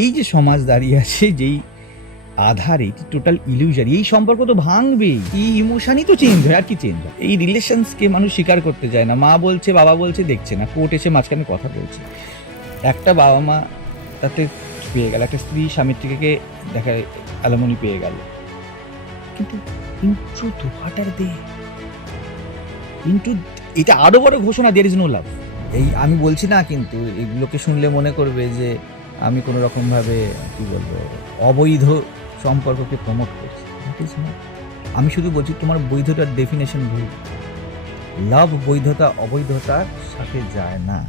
এই যে সমাজ দাঁড়িয়ে আছে, যেই আধার, এই টোটাল ইলিউজারি এই সম্পর্ক তো ভাঙবেই। এই ইমোশনই তো চেঞ্জ হয়, আর কি চেঞ্জ হয়? এই রিলেশনসকে মানুষ স্বীকার করতে চায় না। মা বলছে, বাবা বলছে, দেখছে না। কোর্ট এসে মাঝখানে কথা বলছে। একটা বাবা মা তাতে পেয়ে গেল। একটা স্ত্রী স্বামীর থেকে দেখা অ্যালামনি পেয়ে গেল। কিন্তু ইন্ট্রো তো হাটার দে। ইন্টু এটা আরও বড় ঘোষণা দের ইজ নো লাভ এই, আমি বলছি না কিন্তু, এগুলোকে শুনলে মনে করবে যে আমি কোনো রকমভাবে কী বলব, অবৈধ সম্পর্ককে প্রমোট করছি. আমি শুধু বলছি তোমার বৈধতার ডেফিনেশন ভুল। লাভ বৈধতা, অবৈধতার সাথে যায় না।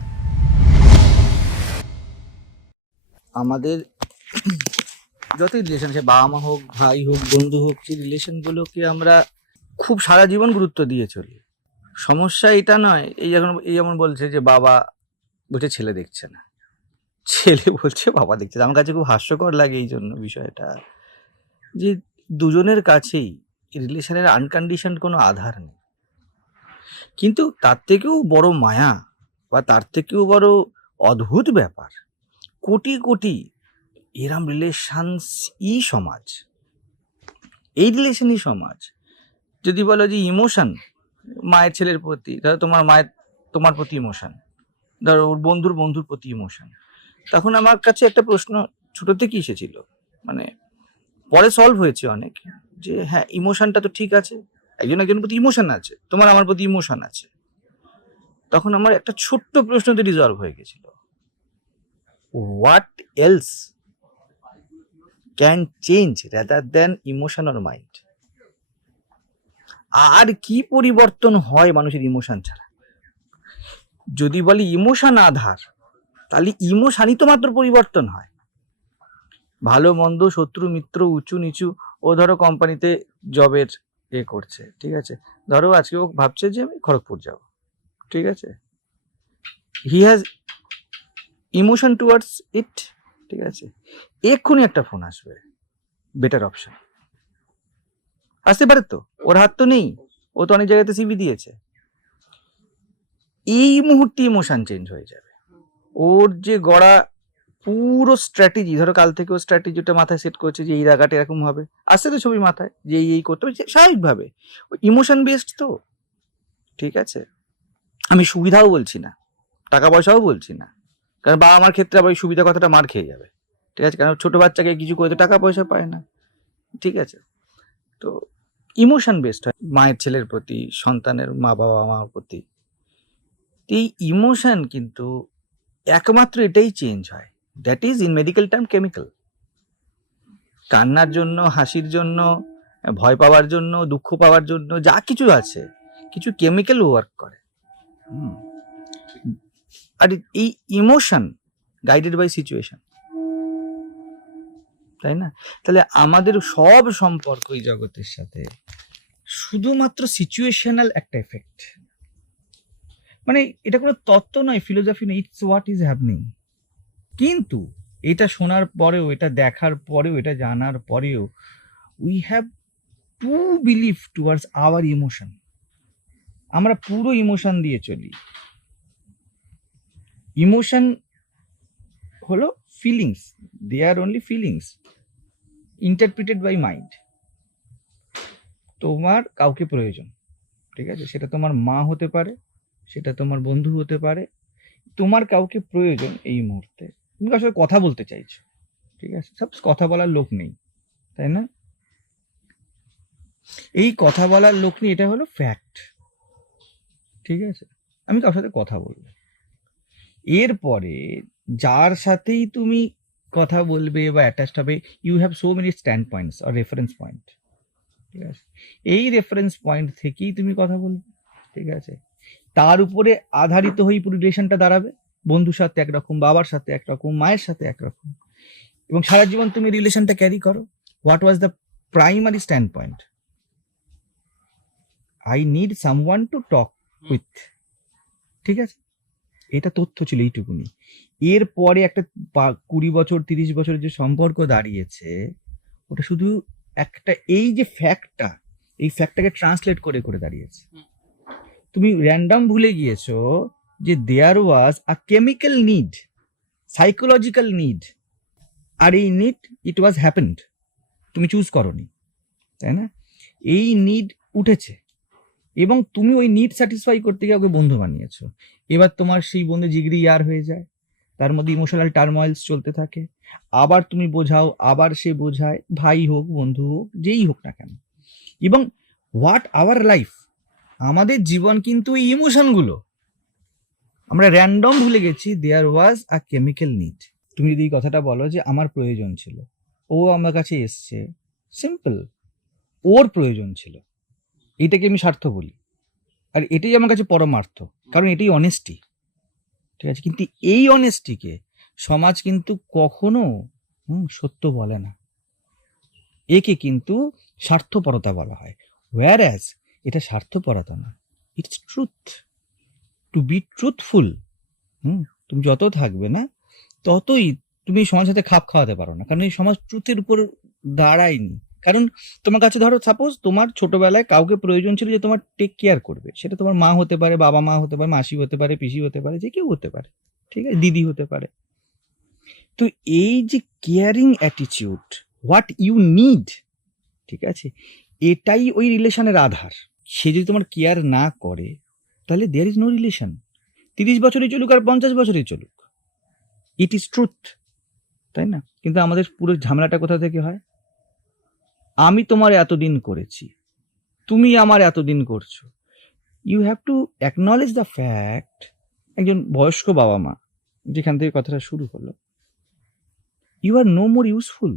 আমাদের যতই রিলেশন সে বাবা মা হোক, ভাই হোক, বন্ধু হোক, সেই রিলেশনগুলোকে আমরা খুব সারা জীবন গুরুত্ব দিয়ে চলি। সমস্যা এটা নয়, এই যখন এই যেমন বলছে যে বাবা বলছে ছেলে দেখছে না। ছেলে বলছে, বাবা দেখছে। আমার কাছে খুব হাস্যকর লাগে এই জন্য বিষয়টা যে দুজনের কাছেই রিলেশনের আনকন্ডিশন কোনো আধার নেই কিন্তু তার থেকেও বড় মায়া বা তার থেকেও বড় অদ্ভুত ব্যাপার, কোটি কোটি এরম রিলেশনস ই সমাজ, এই রিলেশনই সমাজ যদি বলো যে ইমোশন, মায়ের ছেলের প্রতি, ধরো তোমার মায়ের, তোমার প্রতি ইমোশন, ধরো ওর বন্ধুর বন্ধুর প্রতি ইমোশন তখন আমার কাছে একটা প্রশ্ন ছোট থেকে এসেছিল? মানে পরে সলভ হয়েছে অনেক, যে হ্যাঁ ইমোশনটা তো ঠিক আছে, একজন একজনের প্রতি ইমোশন আছে, তোমার আমার প্রতি ইমোশন আছে। তখন আমার একটা ছোট্ট প্রশ্নতে রিজলভ হয়ে গেছিল। What else can change rather than emotion or mind আর কি পরিবর্তন হয় মানুষের ইমোশন ছাড়া? যদি বলি ইমোশন আধার তাহলে ইমোশনই তো মাত্র পরিবর্তন হয়। ভালো, মন্দ, শত্রু, মিত্র, উঁচু, নিচু ও ধরো কোম্পানিতে জবের এ করছে, ঠিক আছে? ধরো আজকে ও ভাবছে যে আমি খড়গপুর যাব, ঠিক আছে? He has emotion towards it ঠিক আছে? এক্ষুনি একটা ফোন আসবে বেটার অপশন আসতে পারে তো? ওর হাত তো নেই, ও তো অনেক জায়গাতে সিবি দিয়েছে। এই মুহূর্তে ইমোশন চেঞ্জ হয়ে যাবে। ওর যে গড়া পুরো স্ট্র্যাটেজি ধরো কাল থেকে ও স্ট্র্যাটেজিটা মাথায় সেট করছে যে এই জায়গাটা এরকম হবে। আসছে তো ছবি মাথায় যে এই করতে হবে স্বাভাবিকভাবে। ইমোশন বেসড তো। ঠিক আছে? আমি সুবিধাও বলছি না। টাকা পয়সাও বলছি না। কারণ বাবা আমার ক্ষেত্রে আবার সুবিধা কথাটা মার খেয়ে যাবে। ঠিক আছে? কারণ ছোটো বাচ্চাকে কিছু করে তো টাকা পয়সা পায় না। ঠিক আছে? তো ইমোশন বেসড হয়। মায়ের ছেলের প্রতি, সন্তানের মা বাবা মার প্রতি। এই ইমোশন কিন্তু একমাত্র এটাই চেঞ্জ হয়। That is in medical term chemical কান্নার জন্য, হাসির জন্য, ভয় পাওয়ার জন্য, দুঃখ পাওয়ার জন্য, যা কিছু আছে, কিছু কেমিক্যাল ওয়ার্ক করে। আর এই ইমোশন গাইডেড বাই সিচুয়েশন তাই না? তাহলে আমাদের সব সম্পর্ক এই জগতের সাথে শুধুমাত্র সিচুয়েশনাল একটা এফেক্ট মানে এটা কোনো তত্ত্ব নয় ফিলোসফি নয় ইটস হোয়াট ইজ হ্যাপনিং কিন্তু এটা শোনার পরেও, এটা দেখার পরেও, এটা জানার পরেও we have to believe towards our emotion আমরা পুরো ইমোশন দিয়ে চলি। ইমোশন হলো feelings they are only feelings interpreted by mind তোমার কাউকে প্রয়োজন, ঠিক আছে? সেটা তোমার মা হতে পারে সেটা তোমার বন্ধু হতে পারে। তোমার কাউকে প্রয়োজন এই মুহূর্তে। তুমি সাথে কথা বলতে চাইছো, ঠিক আছে? সব কথা বলার লোক নেই, তাই না? এই কথা বলার লোক নেই, এটা হলো ফ্যাক্ট ঠিক আছে? আমি কার সাথে কথা বলব এরপরে যার সাথেই তুমি কথা বলবে বা অ্যাটাচড হবে you have so many standpoints R reference point ঠিক আছে? এই রেফারেন্স পয়েন্ট থেকেই তুমি কথা বলবে, ঠিক আছে? তার উপরে আধারিত হয়ে পুরো রিলেশনটা দাঁড়াবে। বন্ধুর সাথে একরকম, বাবার সাথে একরকম, মায়ের সাথে একরকম। এবং সারা জীবন তুমি রিলেশনটা ক্যারি করো। What was the primary standpoint I need someone to talk with ঠিক আছে? এটা তথ্য ছিল এইটুকুনি। এরপরে একটা কুড়ি বছর, তিরিশ বছরের যে সম্পর্ক দাঁড়িয়েছে, ওটা শুধু একটা, এই যে ফ্যাক্টটা এই ফ্যাক্টটাকে ট্রান্সলেট করে করে দাঁড়িয়েছে। তুমি র্যান্ডম ভুলে গিয়েছো যে there was a chemical need psychological need আর এই নিড ইট ওয়াজ হ্যাপেন্ড তুমি চুজ করনি, তাই না? এই নিড উঠেছে। এবং তুমি ওই নিড স্যাটিসফাই করতে গিয়ে ওকে বন্ধু বানিয়েছো। এবার তোমার সেই বন্ধু জিগরি ইয়ার হয়ে যায়। তার মধ্যে ইমোশনাল টার্ময়েলস চলতে থাকে। আবার তুমি বোঝাও, আবার সে বোঝায়, ভাই হোক, বন্ধু হোক, যেই হোক না কেন। এবং হোয়াট আওয়ার লাইফ আমাদের জীবন কিন্তু এই ইমোশনগুলো আমরা র্যান্ডম ভুলে গেছি দেয়ার ওয়াজ আ কেমিক্যাল নিড তুমি যদি এই কথাটা বলো যে আমার প্রয়োজন ছিল, ও আমার কাছে এসছে সিম্পল ওর প্রয়োজন ছিল। এটাকে আমি স্বার্থ বলি। আর এটাই আমার কাছে পরমার্থ, কারণ এটাই অনেস্টি ঠিক আছে? কিন্তু এই অনেস্টিকে সমাজ কিন্তু কখনো সত্য বলে না। একে কিন্তু স্বার্থপরতা বলা হয়। ওয়ার অ্যাজ এটা স্বার্থপরতা না। It's truth to be truthful hmm, তুমি যত থাকবে না, ততই তুমি সমাজের সাথে খাপ খাওয়াতে পারো না। কারণ এই সমাজ ট্রুথের উপর দাঁড়ায়নি। কারণ তোমার কাছে ধরো সাপোজ তোমার ছোটবেলায় কাউকে প্রয়োজন ছিল যে তোমার টেক কেয়ার করবে। সেটা তোমার মা হতে পারে, বাবা মা হতে পারে, মাসি হতে পারে, পিসি হতে পারে, যে কেউ হতে পারে, ঠিক আছে? দিদি হতে পারে। তো এই যে caring attitude what you need ঠিক আছে? এটাই ওই রিলেশনের আধার। সে যদি তোমার কেয়ার না করে, তাহলে দেয়ার ইজ নো রিলেশন তিরিশ বছরই চলুক আর পঞ্চাশ বছরই চলুক। ইট ইজ ট্রুথ তাই না? কিন্তু আমাদের পুরো ঝামেলাটা কোথা থেকে হয়? আমি তোমার এতদিন করেছি, তুমি আমার এতদিন করছ। You have to acknowledge the fact একজন বয়স্ক বাবা মা, যেখান থেকে কথাটা শুরু হলো you are no more useful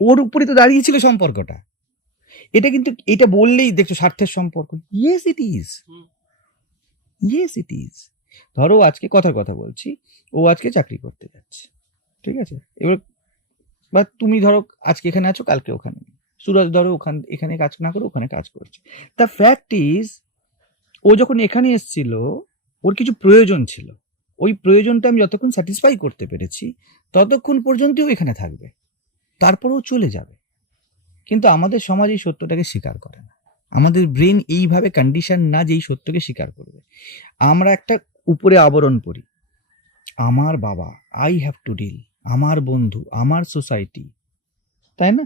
ওর উপরে তো দাঁড়িয়েছিল সম্পর্কটা। এটা কিন্তু এটা বললেই দেখছ স্বার্থের সম্পর্ক। Yes it is. Yes it is ধরো আজকে কথার কথা বলছি ও আজকে চাকরি করতে যাচ্ছে ঠিক আছে? এবার বা তুমি ধরো আজকে এখানে আছো কালকে ওখানে। সুরজ ধরো ওখান এখানে কাজ না করে ওখানে কাজ করছে। দ্য ফ্যাক্ট ইজ ও যখন এখানে এসেছিল ওর কিছু প্রয়োজন ছিল। ওই প্রয়োজনটা আমি যতক্ষণ স্যাটিসফাই করতে পেরেছি ততক্ষণ পর্যন্তই ও এখানে থাকবে। তারপরেও চলে যাবে। কিন্তু আমাদের সমাজ এই সত্যটাকে স্বীকার করে না। আমাদের ব্রেন এইভাবে কন্ডিশন না যে এই সত্যকে স্বীকার করবে। আমরা একটা উপরে আবরণ পড়ি। আমার বাবা আই হ্যাভ টু ডিল আমার বন্ধু, আমার সোসাইটি তাই না?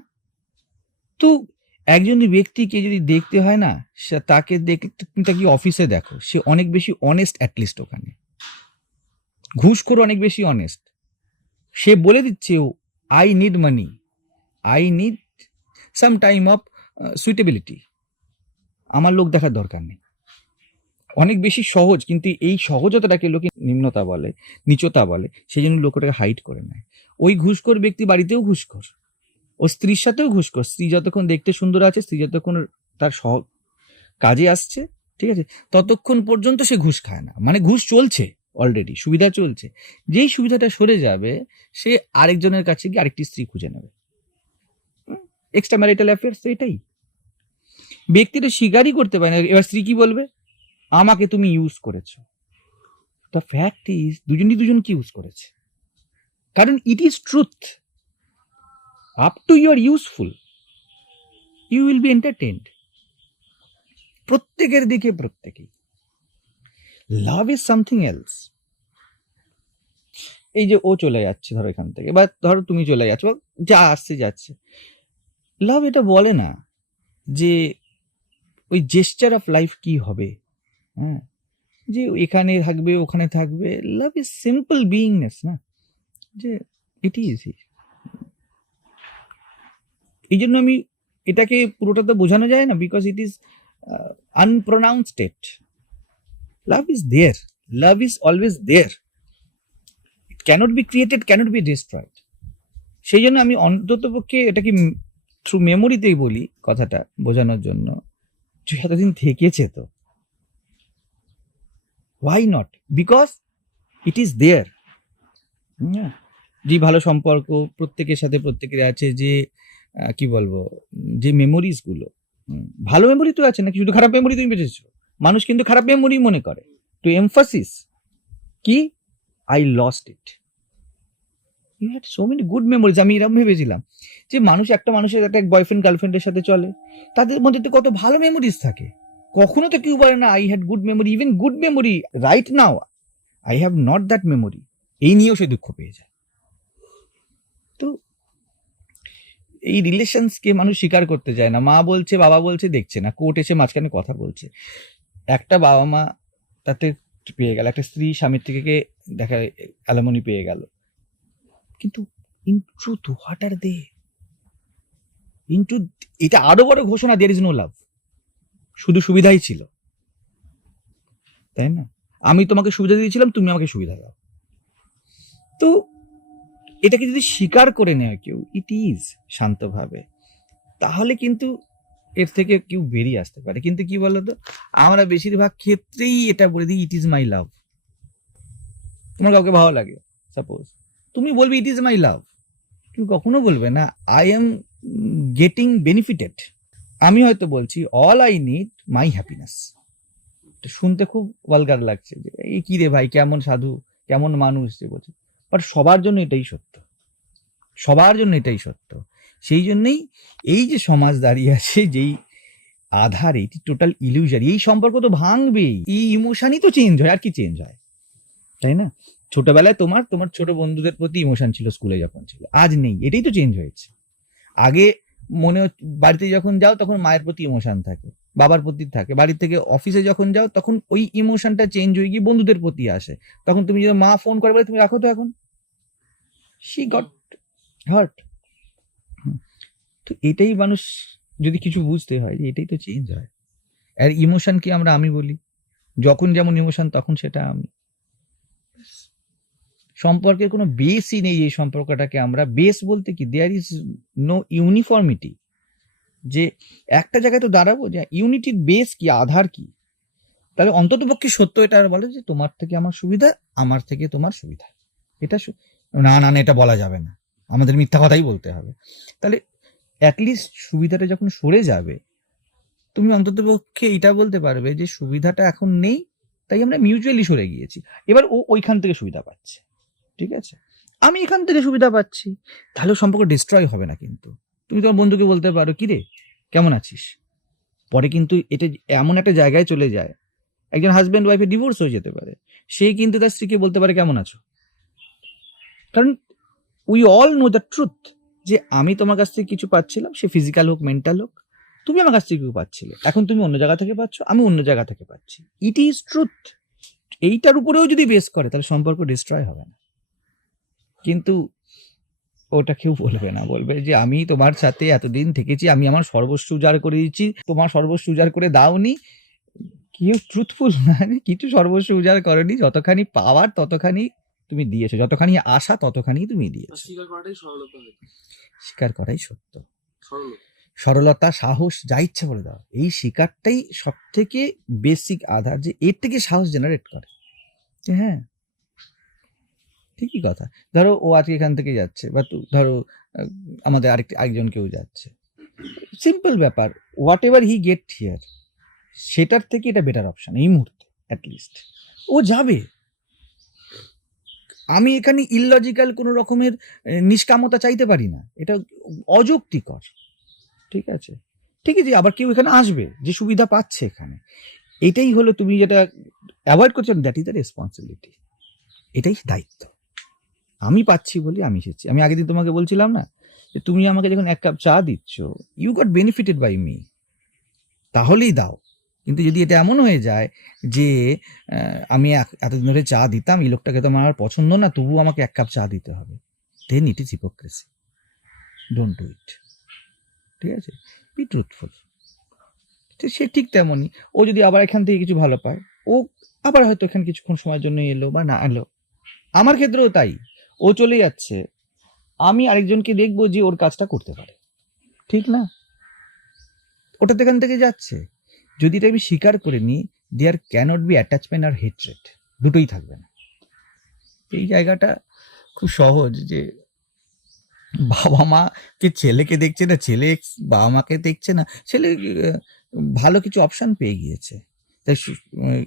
তো একজন ব্যক্তিকে যদি দেখতে হয় না তাকে দেখতে তুমি তাকে অফিসে দেখো, সে অনেক বেশি অনেস্ট অ্যাটলিস্ট ওখানে। ঘুষখোর অনেক বেশি অনেস্ট সে বলে দিচ্ছে ও I need money I need some time of suitability আমার লোক দেখার দরকার নেই। অনেক বেশি সহজ, কিন্তু এই সহজতাটাকে লোকে নিম্নতা বলে, নিচতা বলে সেই জন্য লোক ওটাকে হাইট করে নেয়। ওই ঘুষখোর ব্যক্তি বাড়িতেও ঘুষখোর। ও স্ত্রীর সাথেও ঘুষখোর। স্ত্রী যতক্ষণ দেখতে সুন্দর আছে, স্ত্রী যতক্ষণ তার সহ, কাজে আসছে, ঠিক আছে, ততক্ষণ পর্যন্ত সে ঘুষ খায় না। মানে ঘুষ চলছে অলরেডি সুবিধা চলছে। যেই সুবিধাটা সরে যাবে, সে আরেকজনের কাছে গিয়ে আরেকটি স্ত্রী খুঁজে নেবে। এক্সট্রা ম্যারিটাল অ্যাফেয়ার্স তো এটাই। ব্যক্তিটা স্বীকারই করতে পারে না। এবার স্ত্রী কি বলবে? আমাকে তুমি ইউজ করেছ। দ্য ফ্যাক্ট ইজ দুজনই দুজনকে ইউজ করেছে। কারণ it is truth up to your useful you will be entertained প্রত্যেকের দিকে প্রত্যেকেই। লাভ ইজ সামথিং এলস এই যে ও চলে যাচ্ছে ধরো এখান থেকে। বা ধরো তুমি চলে যাচ্ছ। যা আসছে যাচ্ছে। লাভ এটা বলে না যে ওই জেস্টার অফ লাইফ কি হবে হ্যাঁ? যে এখানে থাকবে, ওখানে থাকবে লাভ ইজ সিম্পল বিইংনেস না? যে এটি ইজ এই জন্য আমি এটাকে পুরোটা তো বোঝানো যায় না because it is unpronounced love is there love is always there it cannot be created cannot be destroyed সেই জন্য আমি অন্তত পক্ষে এটাকে থ্রু মেমোরিতেই বলি কথাটা বোঝানোর জন্য। এতদিন থেকেছে তো। Why not because it is there যে ভালো সম্পর্ক প্রত্যেকের সাথে প্রত্যেকের আছে যে কি বলব, যে মেমোরিজগুলো ভালো মেমোরি তো আছে নাকি? শুধু খারাপ মেমোরি তুমি বেঁচেছো। মানুষ কিন্তু খারাপ মেমোরি মনে করে। টু এমফাসিস কি? I lost it you had so many good memories আমি এরকম ভেবেছিলাম। যে মানুষ একটা মানুষের একটা বয়ফ্রেন্ড গার্লফ্রেন্ডের সাথে চলে, তাদের মধ্যে তো কত ভালো মেমোরিজ থাকে। কখনো তো কেউ বলে না I had good memory even good memory right now I have not that memory এই নিয়েও সে দুঃখ পেয়ে যায়। তো এই রিলেশনসকে মানুষ স্বীকার করতে চায় না। মা বলছে, বাবা বলছে, দেখছে না কোর্ট এসে মাঝখানে কথা বলছে। একটা বাবা মা তাতে পেয়ে গেল, একটা স্ত্রী স্বামীর থেকে দেখা অ্যালামনি পেয়ে গেল। কিন্তু in truth what are they in এটা আরও বড় ঘোষণা দের ইজ নো লাভ শুধু সুবিধাই ছিল। তাই না? আমি তোমাকে সুবিধা দিয়েছিলাম, তুমি আমাকে সুবিধা দাও। তো, এটাকে যদি স্বীকার করে নেয় কেউ ইট ইজ শান্তভাবে, তাহলে কিন্তু এর থেকে কেউ বেরিয়ে আসতে পারে। কিন্তু কি বলতো? আমরা বেশিরভাগ ক্ষেত্রেই এটা বলে দিই ইট ইজ মাই লাভ তোমার কাউকে ভালো লাগে সাপোজ তুমি বলবে ইট ইজ মাই লাভ তুমি কখনো বলবে না আই এম গেটিং বেনিফিটেড আমি হয়তো বলছি all I need my happiness শুনতে খুব ওয়ালগার লাগছে যে, এই কি রে ভাই, কেমন সাধু, কেমন মানুষ? যে বলছে। বাট সবার জন্য এটাই সত্য। সবার জন্য এটাই সত্য। সেই জন্যই এই যে সমাজ দাঁড়িয়ে আছে, যেই আধার, এটি টোটাল ইলিউজারি এই সম্পর্ক তো ভাঙবেই। এই ইমোশনই তো চেঞ্জ হয়, আর কি চেঞ্জ হয়? তাই না? ছোটবেলায় তোমার তোমার ছোট বন্ধুদের প্রতি ইমোশন ছিল স্কুলে যখন ছিল। আজ নেই, এটাই তো চেঞ্জ হয়েছে। আগে মনে বাড়িতে যখন যাও তখন মায়ের প্রতি ইমোশন থাকে, বাবার প্রতি থাকে। বাড়ি থেকে অফিসে যখন যাও তখন ওই ইমোশনটা চেঞ্জ হয়ে গিয়ে বন্ধুদের প্রতি আসে। তখন তুমি যদি মা ফোন করে বলে, তুমি রাখো তো এখন? শি গট হার্ট তো এটাই মানুষ যদি কিছু বুঝতে হয় এটাই তো চেঞ্জ হয়। আর ইমোশন কি আমরা আমি বলি? যখন যেমন ইমোশন তখন সেটা আমি। সম্পর্কের কোনো বেসই নেই এই সম্পর্কটাকে আমরা। বেস বলতে কি? দেয়ার ইজ নো ইউনিফর্মিটি যে একটা জায়গায় তো দাঁড়াবো, যে ইউনিটির বেস কি, আধার কি? তাহলে অন্তত পক্ষে সত্য এটা আর বলে যে তোমার থেকে আমার সুবিধা, আমার থেকে তোমার সুবিধা। এটা না না এটা বলা যাবে না। আমাদের মিথ্যা কথাই বলতে হবে। তাহলে অ্যাটলিস্ট সুবিধাটা যখন সরে যাবে, তুমি অন্তত পক্ষে এটা বলতে পারবে যে সুবিধাটা এখন নেই, তাই আমরা মিউচুয়ালি সরে গিয়েছি। এবার ও ওইখান থেকে সুবিধা পাচ্ছে। ঠিক আছে? আমি এখান থেকে সুবিধা পাচ্ছি। তাহলে সম্পর্ক ডিস্ট্রয় হবে না কিন্তু। তুমি তোমার বন্ধুকে বলতে পারো, কি রে? কেমন আছিস? পরে কিন্তু এটা এমন একটা জায়গায় চলে যায়। একজন হাজব্যান্ড ওয়াইফের ডিভোর্স হয়ে যেতে পারে। সে কিন্তু তার স্ত্রীকে বলতে পারে, কেমন আছো? কারণ we all know the truth যে আমি তোমার কাছ থেকে কিছু পাচ্ছিলাম, সে ফিজিক্যাল হোক মেন্টাল হোক, তুমি আমার কাছ থেকে কিছু পাচ্ছিলে। এখন তুমি অন্য জায়গা থেকে পাচ্ছ, আমি অন্য জায়গা থেকে পাচ্ছি। ইট ইজ ট্রুথ এইটার উপরেও যদি বেস করে, তাহলে সম্পর্ক ডিস্ট্রয় হবে না। কিন্তু ওটা কেউ বলবে না বলবে যে আমি তোমার সাথে এতদিন থেকেছি আমি আমার সর্বস্ব উজাড় করে দিয়েছি তোমার সর্বস্ব উজাড় করে দাওনি। কেউ ট্রুথফুল না কিছু সর্বস্ব উজাড় করেনি যতখানি পাওয়ার ততখানি তুমি দিয়েছ যতখানি আশা ততখানি তুমি দিয়েছ। স্বীকার করাই সত্য। সরলতা সরলতা সাহস যা ইচ্ছা বলে দাও এই শিকারটাই সব থেকে বেসিক আধার যে এর থেকে সাহস জেনারেট করে। হ্যাঁ? ঠিকই কথা। ধরো ও আজকে এখান থেকে যাচ্ছে, বা ধরো আমাদের আরেকটি, আরেকজন কেউ যাচ্ছে। সিম্পল ব্যাপার whatever he get here সেটার থেকে এটা বেটার অপশান এই মুহূর্তে অ্যাটলিস্ট ও যাবে। আমি এখানে ইললজিক্যাল কোনো রকমের নিষ্কামতা চাইতে পারি না। এটা অযৌক্তিকর। ঠিক আছে? ঠিক আছে আবার কেউ এখানে আসবে, যে সুবিধা পাচ্ছে এখানে। এটাই হলো তুমি যেটা অ্যাভয়েড করছ দ্যাট ইজ দ্য রেসপন্সিবিলিটি এটাই দায়িত্ব। আমি পাচ্ছি বলি আমি এসেছি। আমি আগের দিন তোমাকে বলছিলাম না যে তুমি আমাকে যখন এক কাপ চা দিচ্ছ you got benefited by me তাহলেই দাও। কিন্তু যদি এটা এমন হয়ে যায় যে আমি এতদিন ধরে চা দিতাম, এই লোকটাকে তো আমার পছন্দ না তবু আমাকে এক কাপ চা দিতে হবে। Then it is hypocrisy don't do it ঠিক আছে? বি ট্রুথফুল সে ঠিক তেমনই। ও যদি আবার এখান থেকে কিছু ভালো পায়, ও আবার হয়তো এখানে কিছুক্ষণ সময়ের জন্য এলো বা না এলো। আমার ক্ষেত্রেও তাই। ও চলে যাচ্ছে, আমি আরেকজনকে দেখব যে ওর কাজটা করতে পারে। ঠিক না? ওটা তো এখান থেকে যাচ্ছে। যদি এটা আমি স্বীকার করে নিই they there cannot be attachment R hatred দুটোই থাকবে না। এই জায়গাটা খুব সহজ যে বাবা মা কে ছেলেকে দেখছে না, ছেলে বাবা মাকে দেখছে না, ছেলে ভালো কিছু অপশান পেয়ে গিয়েছে। তাই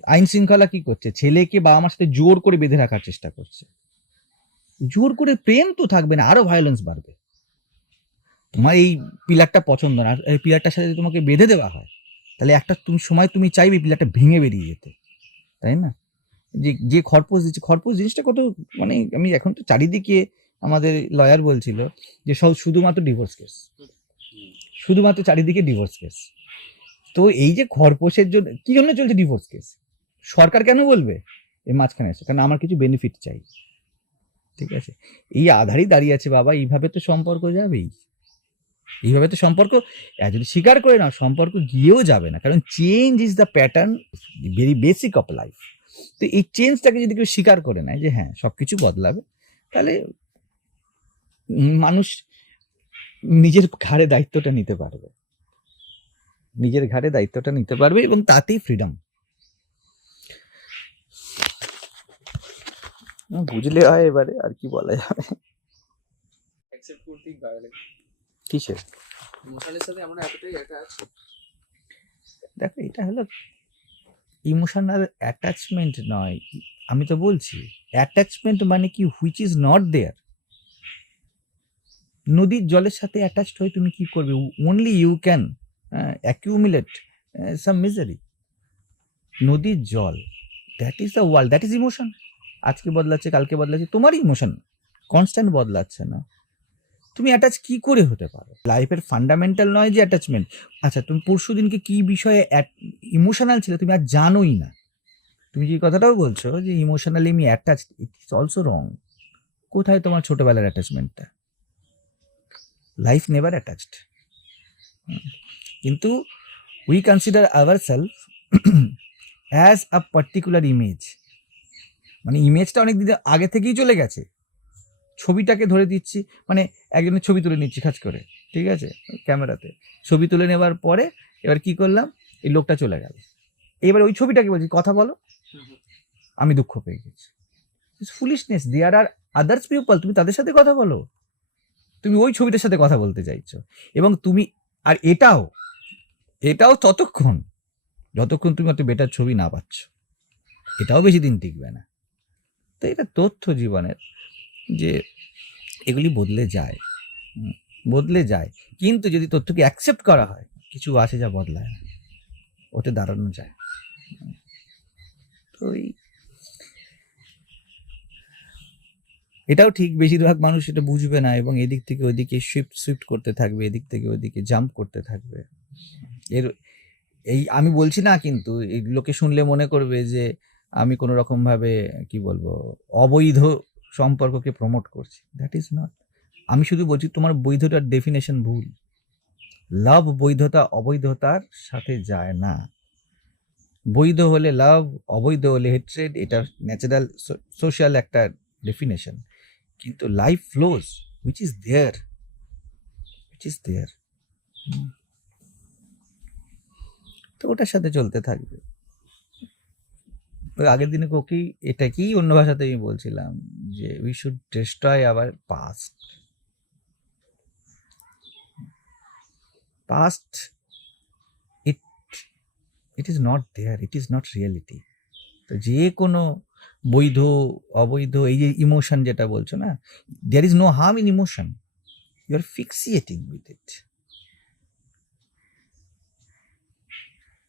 আইন শৃঙ্খলা কি করছে? ছেলেকে বাবা মার সাথে জোর করে বেঁধে রাখার চেষ্টা করছে। জোর করে প্রেম তো থাকবে না, আরও ভায়োলেন্স বাড়বে। তোমার এই পিলারটা পছন্দ না এই পিলারটার সাথে তোমাকে বেঁধে দেওয়া হয়, তাহলে একটা তুমি সময় তুমি চাইবে পিলারটা ভেঙে বেরিয়ে যেতে, তাই না? যে যে খরপোশ দিচ্ছে, খরপোশ জিনিসটা কত মানে আমি এখন তো চারিদিকে আমাদের লয়ার বলছিল যে সব শুধুমাত্র ডিভোর্স কেস শুধুমাত্র চারিদিকে ডিভোর্স কেস তো এই যে খরপোশের জন্য, কি জন্য চলছে ডিভোর্স কেস সরকার কেন বলবে? এর মাঝখানে এসে, কারণ আমার কিছু বেনিফিট চাই। ঠিক আছে। এই আধারই দাঁড়িয়ে আছে বাবা, এইভাবে তো সম্পর্ক যাবেই। এইভাবে তো সম্পর্ক যদি স্বীকার করে না সম্পর্ক গিয়েও যাবে না। কারণ change is the pattern very basic of life তো এই চেঞ্জটাকে যদি কেউ স্বীকার করে নেয় যে হ্যাঁ সব কিছু বদলাবে, তাহলে মানুষ নিজের ঘাড়ে দায়িত্বটা নিতে পারবে। নিজের ঘাড়ে দায়িত্বটা নিতে পারবে এবং তাতেই ফ্রিডম বুঝলে হয় এবারে আর কি বলা যাবে। অ্যাকসেপ্ট করতেই পারে কিসের? ইমোশনের সাথে আমরা এতটাই অ্যাটাচ দেখো এটা হলো ইমোশনাল অ্যাটাচমেন্ট নয়। আমি তো বলছি অ্যাটাচমেন্ট মানে কি? হুইচ ইজ নট দেয়ার নদীর জলের সাথে অ্যাটাচড হয়ে তুমি কি করবে? Only you can accumulate some misery নদীর জল that is the world that is emotion আজকে বদলাচ্ছে, কালকে বদলাচ্ছে, তোমার ইমোশন কনস্ট্যান্ট বদলাচ্ছে না। তুমি অ্যাটাচ কি করে হতে পারো? লাইফের ফান্ডামেন্টাল নয় যে অ্যাটাচমেন্ট আচ্ছা তুমি পরশু দিনকে কি বিষয়ে ইমোশনাল ছিল তুমি আর জানোই না। তুমি যে কথাটাও বলছো যে ইমোশনালি আমি অ্যাটাচ ইটস অলসো রং কোথায় তোমার ছোটোবেলার অ্যাটাচমেন্টটা লাইফ নেভার অ্যাটাচড কিন্তু we consider our self as a particular image মানে ইমেজটা অনেক দিন আগে থেকেই চলে গেছে। ছবিটাকে ধরে দিচ্ছি মানে একজনের ছবি তুলে নিচ্ছি খাজ করে, ঠিক আছে? ক্যামেরাতে। ছবি তুলে নেবার পরে এবার কি করলাম? এই লোকটা চলে গেল। এবার ওই ছবিটাকে বলছি, কথা বলো। আমি দুঃখ পেয়ে গেছি। Foolishness there are others people তুমি তাদের সাথে কথা বলো। তুমি ওই ছবিটার সাথে কথা বলতে চাইছো। এবং তুমি, আর এটাও এটাও ততক্ষণ, যতক্ষণ তুমি অত বেটার ছবি না পাচ্ছ, এটাও বেশি দিন টিকবে না। তো এটা তথ্য জীবনের যে এগুলি বদলে যায় বদলে যায়। কিন্তু যদি তথ্যকে অ্যাকসেপ্ট করা হয়, কিছু আছে যা বদলায় না। ওতে দাঁড়ানো যায়। তো এই এটাও ঠিক, বেশিরভাগ মানুষ এটা বুঝবে না এবং এদিক থেকে ওদিকে শিফট শিফট করতে থাকবে, এদিক থেকে ওদিকে জাম্প করতে থাকবে। এর, এই আমি বলছি না কিন্তু এগুলোকে শুনলে মনে করবে যে আমি কোনো রকম ভাবে, কি বলব, অবৈধ সম্পর্ককে প্রমোট করছি। দ্যাট ইজ নট আমি শুধু বলছি তোমার বৈধতার ডেফিনেশন ভুল। লাভ বৈধতা, অবৈধতার সাথে যায় না। বৈধ হলে লাভ অবৈধ হলে হেট্রেড এটার ন্যাচারাল সোশ্যাল একটা ডেফিনেশন কিন্তু life flows which is there which is there তো ওটার সাথে চলতে থাকবে। ওই আগের দিনে ওকেই এটাকেই অন্য ভাষাতে আমি বলছিলাম যে we should destroy our past past it it is not there it is not reality তো যে কোনো বৈধ, অবৈধ, এই যে ইমোশন যেটা বলছো না there is no harm in emotion you are fixating with it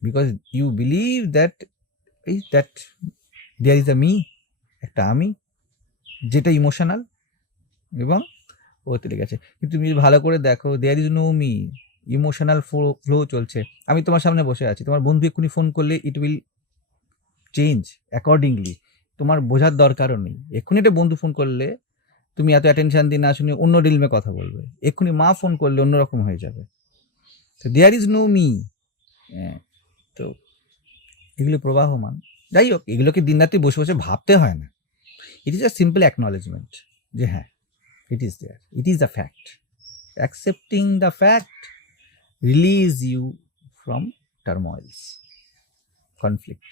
because you believe that এই that there is a me একটা আমি, যেটা ইমোশনাল এবং ওতে লেগেছে কিন্তু তুমি যদি ভালো করে দেখো there is no me emotional flow flow চলছে। আমি তোমার সামনে বসে আছি, তোমার বন্ধু এক্ষুনি ফোন করলে ইট উইল চেঞ্জ অ্যাকর্ডিংলি তোমার বোঝার দরকারও নেই। এক্ষুনি একটা বন্ধু ফোন করলে, তুমি এত অ্যাটেনশন দিয়ে না শুনে অন্য ডিলমে কথা বলবে। এক্ষুনি মা ফোন করলে অন্যরকম হয়ে যাবে। তো দেয়ার ইজ নো মি তো এগুলো প্রবাহমান। যাই হোক, এগুলোকে দিন রাতে বসে বসে ভাবতে হয় না। It is a simple acknowledgement যে হ্যাঁ it is there it is the fact accepting the fact release you from turmoils conflict